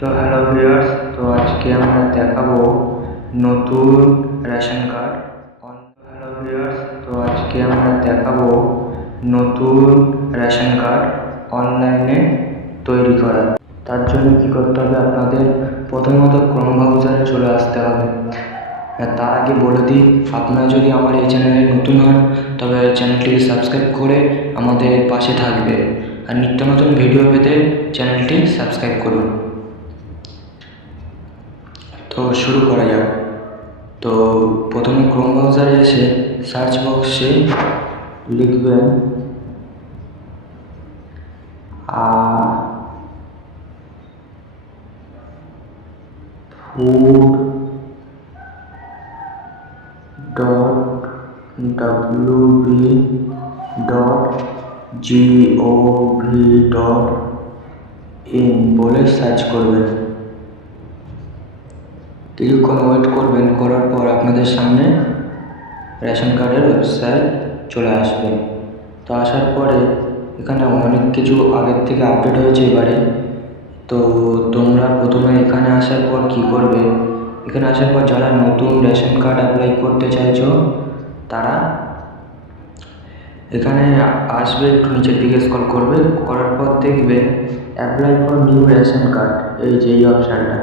তো hello viewers, তো আজকে আমরা দেখাবো নতুন রেশন কার্ড। হ্যালো ভিউয়ার্স, তো আজকে আমরা দেখাবো নতুন রেশন কার্ড অনলাইনে তৈরি করা। তার জন্য কি করতে হবে, আপনাদের প্রথমত ক্রোম ব্রাউজারে চলে আসতে হবে। তার আগে বলে দিই, আপনারা যদি আমার এই চ্যানেলে নতুন হন তবে চ্যানেলটিকে সাবস্ক্রাইব করে আমাদের পাশে থাকবে, আর নিত্য নতুন ভিডিও পেতে চ্যানেলটি সাবস্ক্রাইব করুন। তো শুরু করা যাক। তো প্রথমে ক্রোম ব্রাউজারে এসে সার্চ বক্সে লিখবেন food.wb.gov.in বলে সার্চ করবেন। কিছুক্ষণ ওয়েট করবেন, করার পর আপনাদের সামনে রেশন কার্ডের ওয়েবসাইট চলে আসবে। তো আসার পরে এখানে অনেক কিছু আগের থেকে আপডেট হয়েছে এবারে। তো তোমরা প্রথমে এখানে আসার পর কি করবে, এখানে আসার পর যারা নতুন রেশন কার্ড অ্যাপ্লাই করতে চাইছো তারা এখানে আসবে, একটু নিচের দিকে স্ক্রল করবে, করার পর দেখবে apply for new ration card, এই যে এই অপশানটা।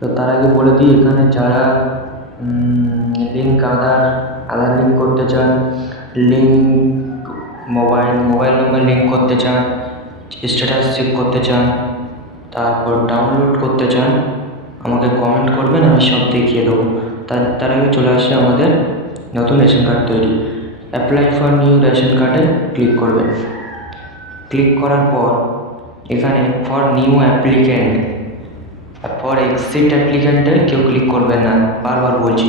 তো তার আগে বলে দিই, এখানে যারা লিঙ্ক আধার লিঙ্ক করতে চান, মোবাইল নাম্বার লিঙ্ক করতে চান, স্ট্যাটাস চেক করতে চান, তারপর ডাউনলোড করতে চান, আমাকে কমেন্ট করবেন, আমি সব দেখিয়ে দেবো। তার আগে চলে আসে আমাদের নতুন রেশন কার্ড তৈরি। অ্যাপ্লাই ফর নিউ রেশন কার্ডে ক্লিক করবেন। ক্লিক করার পর এখানে for new applicant, for exit অ্যাপ্লিক্যান্টে কেউ ক্লিক করবেন না, বারবার বলছি,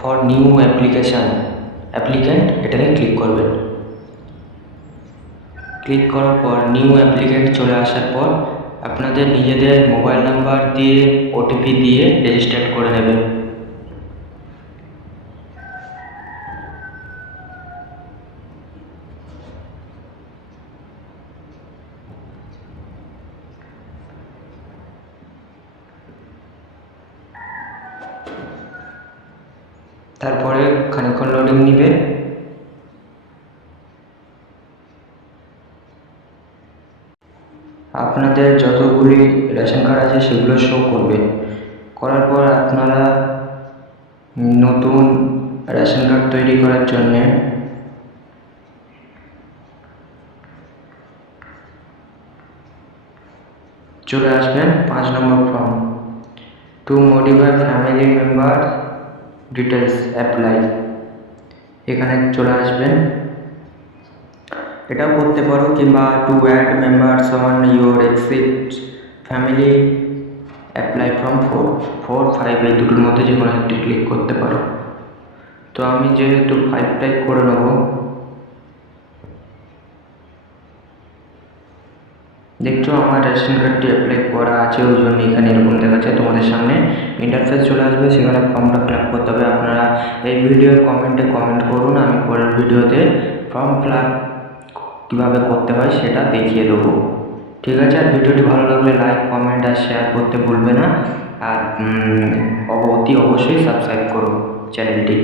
ফর নিউ অ্যাপ্লিক্যান্ট এটাতে ক্লিক করবেন। ক্লিক করার পর নিউ অ্যাপ্লিক্যান্ট চলে আসার পর আপনাদের নিজেদের মোবাইল নাম্বার দিয়ে ওটিপি দিয়ে রেজিস্টার করে নেবেন। তারপরে খানিকক্ষণ লোডিং নিবে। আপনাদের যতগুলি রেশন কার্ড আছে সেগুলো শো করবে। করার পর আপনারা নতুন রেশন কার্ড তৈরি করার জন্যে চলে আসবেন 5 number form, to modify family member details apply, এখানে চলে আসবেন। এটাও করতে পারো, কিংবা to add members on your exit family apply from 4, 5 এই দুটোর মধ্যে যে কোনো একটি ক্লিক করতে পারো। তো আমি যেহেতু 5টাই করে নেব। দেখছো আমার রেশন কার্ডটি অ্যাপ্লাই করা আছে, ওই জন্য এখানে এরকম দেখাচ্ছে। তোমাদের সামনে ইন্টারফেস চলে আসবে, সেখানে ফর্মটা ফিল আপ করতে হবে। আপনারা এই ভিডিওর কমেন্টে কমেন্ট করুন, আমি পরের ভিডিওতে ফর্ম ফিল আপ কীভাবে করতে হয় সেটা দেখিয়ে দেবো। ঠিক আছে, আর ভিডিওটি ভালো লাগলে লাইক, কমেন্ট আর শেয়ার করতে ভুলবে না, আর অতি অবশ্যই সাবস্ক্রাইব করো চ্যানেলটি।